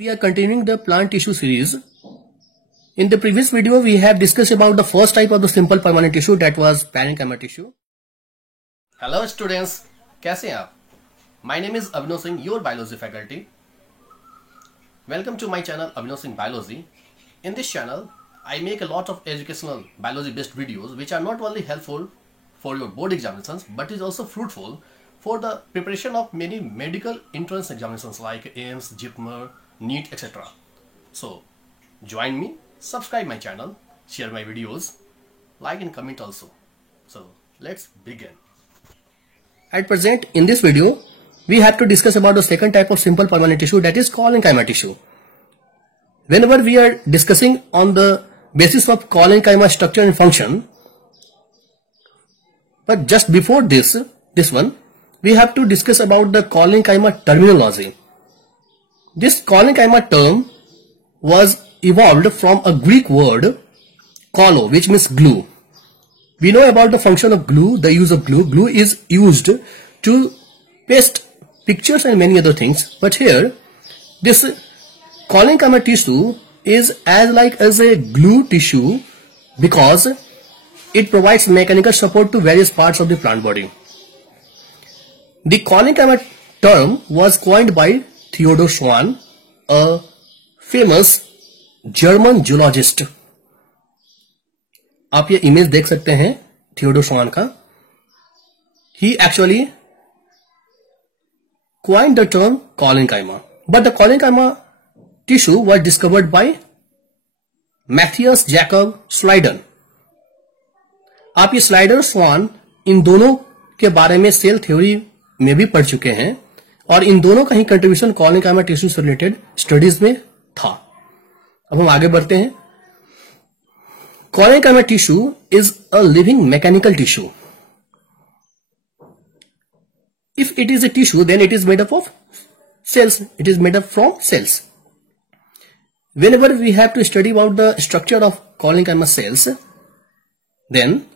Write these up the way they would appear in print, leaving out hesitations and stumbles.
We are continuing the plant tissue series. In the previous video, we have discussed about the first type of the simple permanent tissue, that was parenchyma tissue. Hello students, कैसे हैं आप? My name is Abhinav Singh, your biology faculty. Welcome to my channel Abhinav Singh Biology. In this channel, I make a lot of educational biology based videos which are not only helpful for your board examinations but is also fruitful for the preparation of many medical entrance examinations like AIIMS, JIPMER, NEET, etc. So join me, subscribe my channel, share my videos, like and comment also. So let's begin. At present, in this video, we have to discuss about the second type of simple permanent tissue, that is collenchyma tissue. Whenever we are discussing on the basis of collenchyma structure and function, but just before this one, we have to discuss about the collenchyma terminology. This collenchyma term was evolved from a Greek word kollo, which means glue. We know about the function of glue, the use of glue. Glue is used to paste pictures and many other things. But here, this collenchyma tissue is as a glue tissue because it provides mechanical support to various parts of the plant body. The collenchyma term was coined by Theodor Schwann, a famous German zoologist. आप ये image देख सकते हैं Theodore श्वान का. He actually coined the term collenchyma, but the collenchyma tissue was discovered by Matthias Jakob Schleiden. आप ये slider स्वान इन दोनों के बारे में सेल थ्योरी में भी पढ़ चुके हैं और इन दोनों का ही कंट्रीब्यूशन collenchyma टिश्यू से रिलेटेड स्टडीज में था. अब हम आगे बढ़ते हैं. Collenchyma tissue is a living mechanical tissue. If it is a tissue, then it is made up of cells. It is made up from cells. Whenever we have to study about the structure of collenchyma cells, then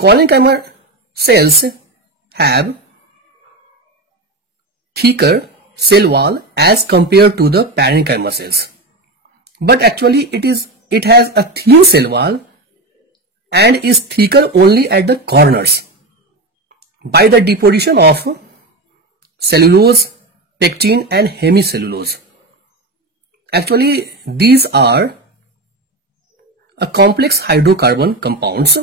collenchyma cells have thicker cell wall as compared to the parenchyma cells. But actually it has a thin cell wall and is thicker only at the corners. By the deposition of cellulose, pectin and hemicellulose. Actually, these are a complex hydrocarbon compounds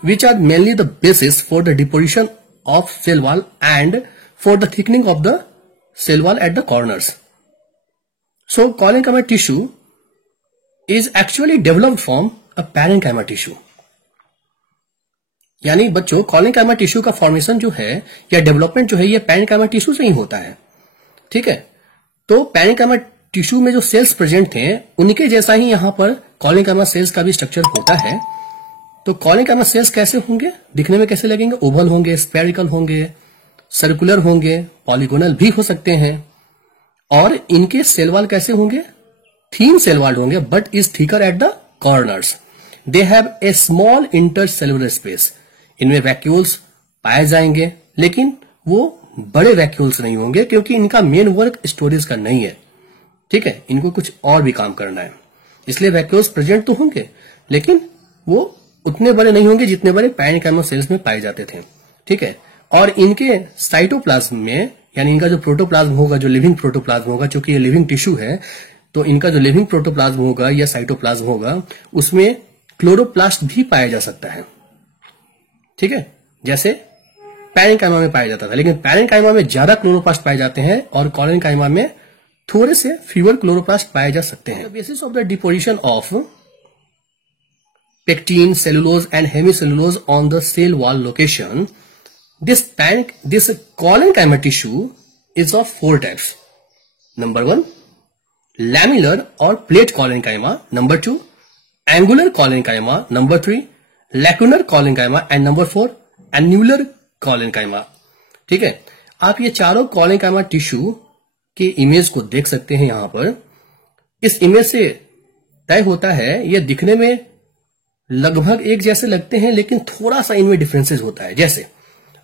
which are mainly the basis for the deposition of cell wall and for the thickening of the cell wall at the corners. So, collenchyma tissue is actually developed from a parenchyma tissue. यानी बच्चों collenchyma tissue का formation जो है या development जो है ये parenchyma tissue से ही होता है. ठीक है, तो parenchyma टिश्यू में जो सेल्स प्रेजेंट थे उनके जैसा ही यहाँ पर collenchyma सेल्स का भी स्ट्रक्चर होता है. तो collenchyma सेल्स कैसे होंगे, दिखने में कैसे लगेंगे? ओवल होंगे, स्फेरिकल होंगे, सर्कुलर होंगे, पॉलीगोनल भी हो सकते हैं. और इनके सेल वॉल कैसे होंगे? थीन सेल वॉल होंगे but is thicker at the corners. They have a small intercellular space. इनमें वैक्यूल्स पाए जाएंगे लेकिन वो बड़े वैक्यूल्स नहीं होंगे क्योंकि इनका मेन वर्क स्टोरेज का नहीं है. ठीक है, इनको कुछ और भी काम करना है, इसलिए वैक्यूल्स प्रेजेंट तो होंगे लेकिन वो उतने बड़े नहीं होंगे जितने बड़े पैरेंकाइमा सेल्स में पाए जाते थे. ठीक है, और इनके साइटोप्लाज्म में यानी इनका जो प्रोटोप्लाज्म होगा, जो लिविंग प्रोटोप्लाज्म होगा, चूंकि ये लिविंग टिश्यू है तो इनका जो लिविंग प्रोटोप्लाज्म होगा या साइटोप्लाज्म होगा उसमें क्लोरोप्लास्ट भी पाया जा सकता है. ठीक है, जैसे पैरेंकाइमा में पाया जाता था, लेकिन पैरेंकाइमा में ज्यादा क्लोरोप्लास्ट पाए जाते हैं और collenchyma में थोड़े से फीवर क्लोरोप्लास्ट पाए जा सकते हैं. Basis of the deposition of pectin, cellulose and hemicellulose on the cell wall location, this collenchyma tissue is of 4 types. Number 1, lamellar or plate collenchyma. Number 2, angular collenchyma. Number 3, lacunar collenchyma and number 4, annular collenchyma. ठीक है, आप ये चारों collenchyma tissue के image को देख सकते हैं. यहां पर इस इमेज से तय होता है ये दिखने में लगभग एक जैसे लगते हैं लेकिन थोड़ा सा इनमें डिफरेंसेस होता है. जैसे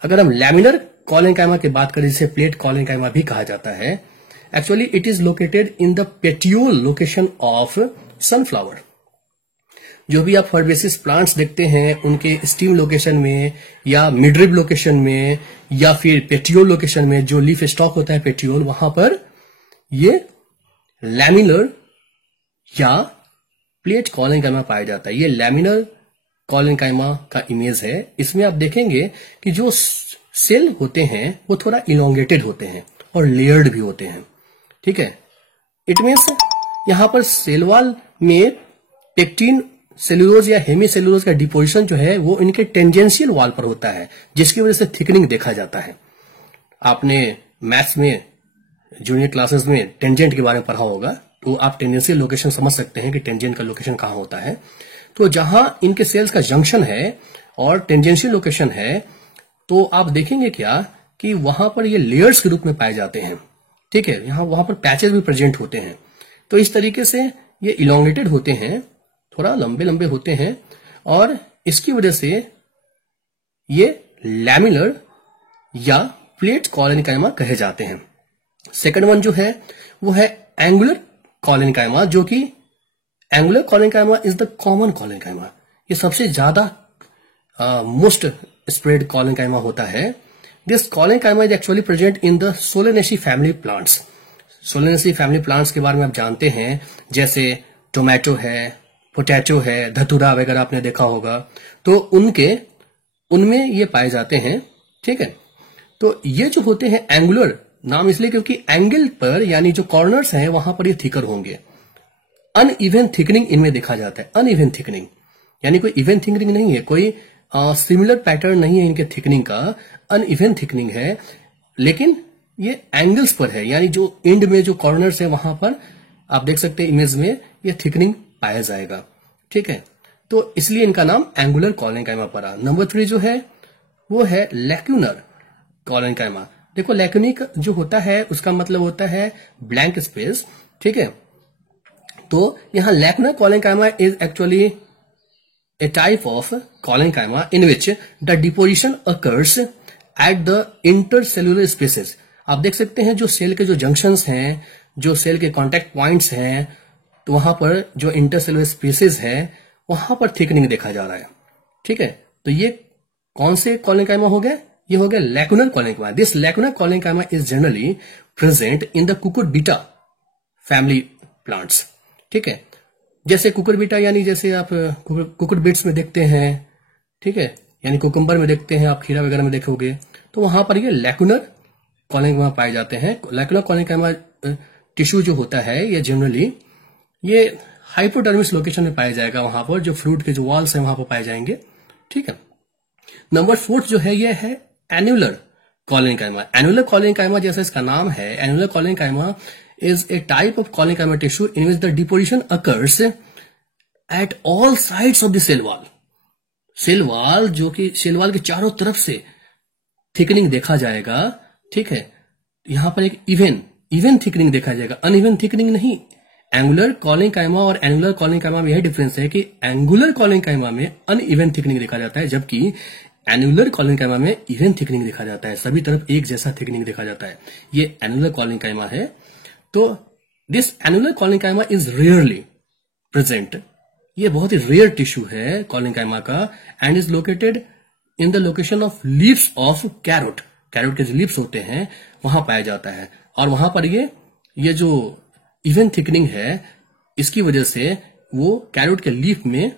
अगर हम लैमिनर कॉलेनकाइमा की बात करें जिसे प्लेट कॉलेनकाइमा भी कहा जाता है, actually it is located in the petiole location of sunflower. जो भी आप हर्बेसिस प्लांट्स देखते हैं उनके स्टीम लोकेशन में या मिडरिब लोकेशन में या फिर पेटियोल लोकेशन में, जो लीफ स्टॉक होता है पेटियोल, वहां पर ये लैमिनर या प्लेट कॉलेनकाइमा पाया जाता है। ये लैमिनर कॉलेनकाइमा का इमेज है। इसमें आप देखेंगे कि जो सेल होते हैं वो थोड़ा इलोंगेटेड होते हैं और लेयर्ड भी होते हैं। ठीक है, इट मीन्स यहां पर सेल वॉल में पेक्टिन सेलुलोज या हेमी सेलुलोज का डिपोजिशन जो है वो इनके टेंजेंशियल वॉल पर होता है, जिसकी वजह से थिकनिंग देखा जाता है। आपने मैथ्स में जूनियर क्लासेस में टेंजेंट के बारे में पढ़ा होगा, तो आप टेंजेंशियल लोकेशन समझ सकते हैं कि टेंजेंट का लोकेशन कहां होता है। तो जहां इनके सेल्स का जंक्शन है और टेंजेंशियल लोकेशन है, तो आप देखेंगे क्या कि वहां पर ये लेयर्स के रूप में पाए जाते हैं। ठीक है, वहां पर पैचेस भी प्रेजेंट होते हैं। तो इस तरीके से ये इलोंगेटेड होते हैं, थोड़ा लंबे लंबे होते हैं, और इसकी वजह से ये लैमिनर या प्लेट कॉलेनकाइमा कहे जाते हैं। सेकंड वन जो है वो है एंगुलर कॉलेनकाइमा, जो कि angular collenchyma is the common collenchyma. ये सबसे ज्यादा मोस्ट स्प्रेड कॉलेनकाइमा होता है। This collenchyma is actually present in the Solanaceae family plants. Solanaceae family plants के बारे में आप जानते हैं, जैसे टोमेटो है, पोटैटो है, धतूरा वगैरह आपने देखा होगा, तो उनमें ये पाए जाते हैं। ठीक है, तो ये जो होते हैं एंगुलर, नाम इसलिए क्योंकि एंगल पर यानी जो कॉर्नर्स हैं वहां पर ये थिकर होंगे। अनइवन थिकनिंग इनमें देखा जाता है। अनइवन थिकनिंग यानी कोई इवन थिकनिंग नहीं है, कोई सिमिलर पैटर्न नहीं है इनके थिकनिंग का, अनइवन थिकनिंग है। लेकिन ये एंगल्स पर है, यानी जो एंड में जो कॉर्नर्स है वहां पर आप देख सकते हैं इमेज में ये थिकनिंग पाया जाएगा। ठीक है, तो इसलिए इनका नाम एंगुलर कॉलेनकाइमा पड़ा। नंबर 3 जो है वो है लैक्यूनर कॉलेनकाइमा। देखो, लैक्यूनिक जो होता है उसका मतलब होता है ब्लैंक स्पेस। ठीक है, तो यहां lacunar collenchyma is actually a type of collenchyma in which the deposition occurs at the intercellular spaces. आप देख सकते हैं जो सेल के जो जंक्शंस हैं, जो सेल के कॉन्टेक्ट पॉइंट्स हैं, तो वहां पर जो इंटरसेल्युलर स्पेसेस है वहां पर थिकनिंग देखा जा रहा है। ठीक है, तो ये कौन से कॉलेनकाइमा हो गए? ये हो गया lacunar collenchyma. This lacunar collenchyma is generally present in the cucurbita family plants. ठीक है, जैसे कुकुरबिटा यानी जैसे आप कुकुरबिट्स में देखते हैं, ठीक है, यानी कुकुम्बर में देखते हैं, आप खीरा वगैरह में देखोगे, तो वहां पर ये लैक्यूनर कॉलेनकाइमा पाए जाते हैं। लैक्यूनर कॉलेनकाइमा टिश्यू जो होता है ये जनरली ये हाइपोडर्मिस लोकेशन में पाया जाएगा, वहां पर जो फ्रूट के जो वॉल्स हैं वहां पर पाए जाएंगे। ठीक है, नंबर 4 जो है ये है एन्युलर कॉलेनकाइमा। एन्युलर कॉलेनकाइमा जैसा इसका नाम है, annular collenchyma is a type of collenchyma tissue in which the deposition occurs at all sides of the cell wall. Cell wall, जो कि सेल वॉल के चारों तरफ से थिकनिंग देखा जाएगा। ठीक है, यहां पर एक इवन थिकनिंग देखा जाएगा, अनइवन थिकनिंग नहीं। एंगुलर कॉलेनकाइमा और एनुलर कॉलेनकाइमा में यही डिफरेंस है कि एंगुलर कॉलेनकाइमा में अनइवन थिकनिंग देखा जाता है, जबकि एनुलर कॉलेनकाइमा में इवन थिकनिंग देखा जाता है, सभी तरफ एक जैसा थिकनिंग देखा जाता है। ये एनुलर कॉलेनकाइमा है। तो this annular collenchyma is rarely present. ये बहुत ही रेयर टिश्यू है कॉलेनकाइमा का, and is located in the location of leaves of carrot. Carrot के जो लीव्स होते हैं वहां पाया जाता है, और वहां पर ये जो इवन थिकनिंग है इसकी वजह से वो कैरोट के लीफ में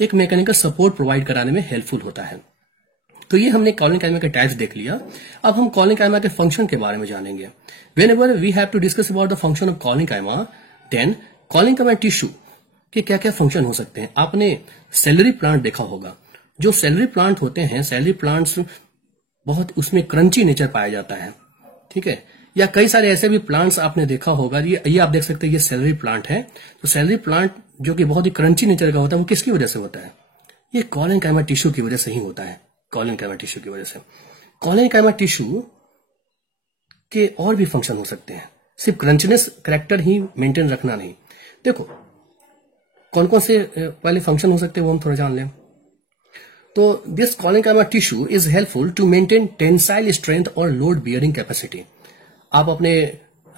एक मैकेनिकल सपोर्ट प्रोवाइड कराने में हेल्पफुल होता है। तो ये हमने कॉलेनकाइमा के टाइप्स देख लिया। अब हम कॉलेनकाइमा के फंक्शन के बारे में जानेंगे। Whenever we have to discuss about the function of collenchyma, then collenchyma tissue के क्या क्या फंक्शन हो सकते हैं। आपने सेलरी प्लांट देखा होगा। जो सेलरी प्लांट होते हैं, सेलरी प्लांट्स बहुत उसमें क्रंची नेचर पाया जाता है। ठीक है, या कई सारे ऐसे भी प्लांट्स आपने देखा होगा। ये आप देख सकते हैं, ये सेलरी प्लांट है। तो सेलरी प्लांट जो कि बहुत ही क्रंची नेचर का होता है, वो किसकी वजह से होता है? ये कॉलेनकाइमा टिश्यू की वजह से ही होता है। कॉलेनकाइमा टिश्यू की वजह से। कॉलेनकाइमा टिश्यू के और भी फंक्शन हो सकते हैं, सिर्फ क्रंचनेस कैरेक्टर ही मेंटेन रखना नहीं। देखो कौन कौन से पहले फंक्शन हो सकते हैं वो हम थोड़ा जान लें। तो this collenchyma tissue is helpful to maintain tensile strength और लोड बियरिंग कैपेसिटी। आप अपने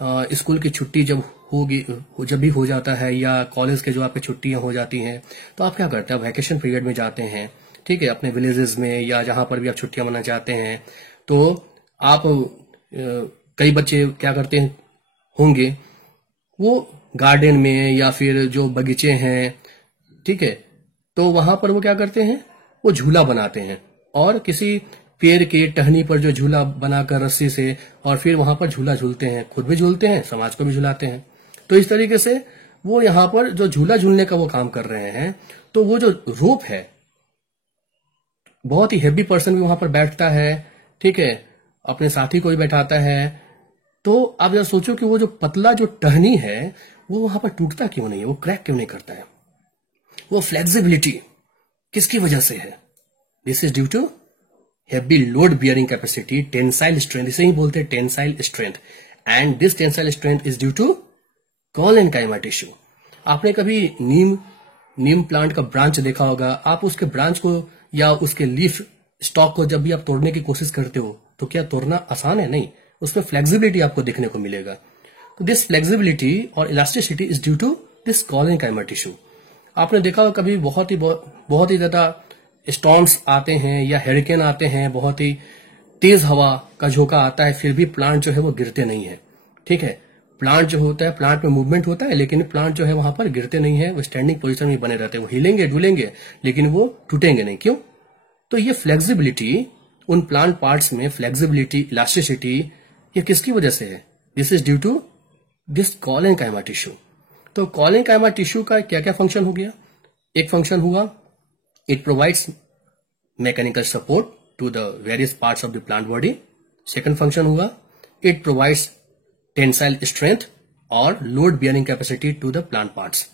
स्कूल की छुट्टी जब होगी, जब भी हो जाता है, या कॉलेज के जो आपकी छुट्टियां हो जाती हैं, तो आप क्या करते हैं, वैकेशन पीरियड में जाते हैं, ठीक है, अपने विलेजेस में या जहां पर भी आप छुट्टियां मनाना चाहते हैं। तो आप कई बच्चे क्या करते हैं होंगे, वो गार्डन में या फिर जो बगीचे हैं, ठीक है, तो वहां पर वो क्या करते हैं, वो झूला बनाते हैं और किसी पेड़ के टहनी पर जो झूला बनाकर रस्सी से, और फिर वहां पर झूला झूलते हैं, खुद भी झूलते हैं, समाज को भी झूलाते हैं। तो इस तरीके से वो यहाँ पर जो झूला झूलने का वो काम कर रहे हैं। तो वो जो रोप है, बहुत ही हेवी पर्सन भी वहां पर बैठता है, ठीक है, अपने साथी को भी बैठाता है। तो आप जरा सोचो कि वो जो पतला जो टहनी है वो वहां पर टूटता क्यों नहीं है, वो क्रैक क्यों नहीं करता है। वो फ्लेक्सिबिलिटी किसकी वजह से है? This is due to heavy load bearing capacity, tensile strength, इसे ही बोलते हैं tensile strength. And this tensile strength is due to collenchyma tissue. आपने कभी नीम प्लांट का ब्रांच देखा होगा, आप उसके ब्रांच को या उसके लीफ स्टॉक को जब भी आप तोड़ने की कोशिश करते हो तो क्या तोड़ना आसान है? नहीं, उसमें फ्लेक्सिबिलिटी आपको देखने को मिलेगा। तो दिस फ्लेक्सिबिलिटी और elasticity is due to this collenchyma tissue. आपने देखा होगा कभी बहुत ही ज्यादा स्टॉर्म्स आते हैं या हेरिकेन आते हैं, बहुत ही तेज हवा का झोंका आता है, फिर भी प्लांट जो है वो गिरते नहीं है, ठीक है। प्लांट जो होता है, प्लांट में मूवमेंट होता है, लेकिन प्लांट जो है वहां पर गिरते नहीं है, वो स्टैंडिंग पोजीशन में बने रहते हैं, वो हिलेंगे डुलेंगे लेकिन वो टूटेंगे नहीं। क्यों? तो ये फ्लेक्सिबिलिटी, उन प्लांट पार्ट्स में फ्लेक्सिबिलिटी, इलास्टिसिटी, ये किसकी वजह से है? This is due to this collenchyma tissue. तो कॉलेनकाइमा टिश्यू का क्या क्या फंक्शन हो गया? एक फंक्शन हुआ, it provides mechanical support to the various parts of the plant body. Second function हुआ, इट प्रोवाइड्स टेंसाइल स्ट्रेंथ और load bearing capacity to the plant parts,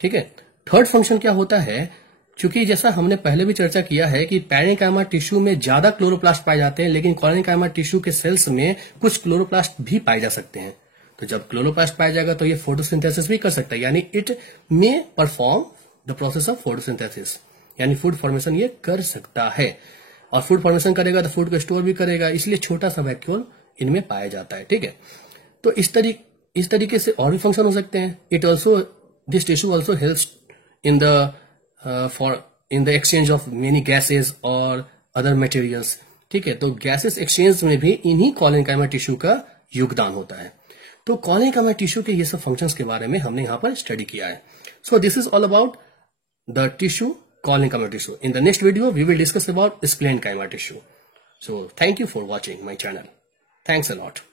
ठीक है। थर्ड फंक्शन क्या होता है, क्योंकि जैसा हमने पहले भी चर्चा किया है कि पैरेन्काइमा टिश्यू में ज्यादा क्लोरोप्लास्ट पाए जाते हैं, लेकिन कॉलेनकाइमा टिश्यू के सेल्स में कुछ क्लोरोप्लास्ट भी पाए जा सकते हैं। तो जब क्लोरोप्लास्ट पाया जाएगा तो ये फोटोसिंथेसिस भी कर सकता है, यानी it may perform the process of photosynthesis, यानी फूड फॉर्मेशन ये कर सकता है। और फूड फॉर्मेशन करेगा तो फूड को स्टोर भी करेगा, इसलिए छोटा सा वैक्यूल इनमें पाया जाता है, ठीक है। तो इस तरीके से और भी फंक्शन हो सकते हैं। It also, this tissue also helps in the exchange of many gases और अदर मटेरियल्स, ठीक है। तो गैसेस एक्सचेंज में भी इन्हीं कॉलेनकाइमा टिश्यू का योगदान होता है। तो कॉलेनकाइमा टिश्यू के ये सब फंक्शंस के बारे में हमने यहां पर स्टडी किया है। So this is all about the tissue collenchyma tissue. In the next video, we will discuss about splenenchyma tissue. So thank you for watching my channel. Thanks a lot.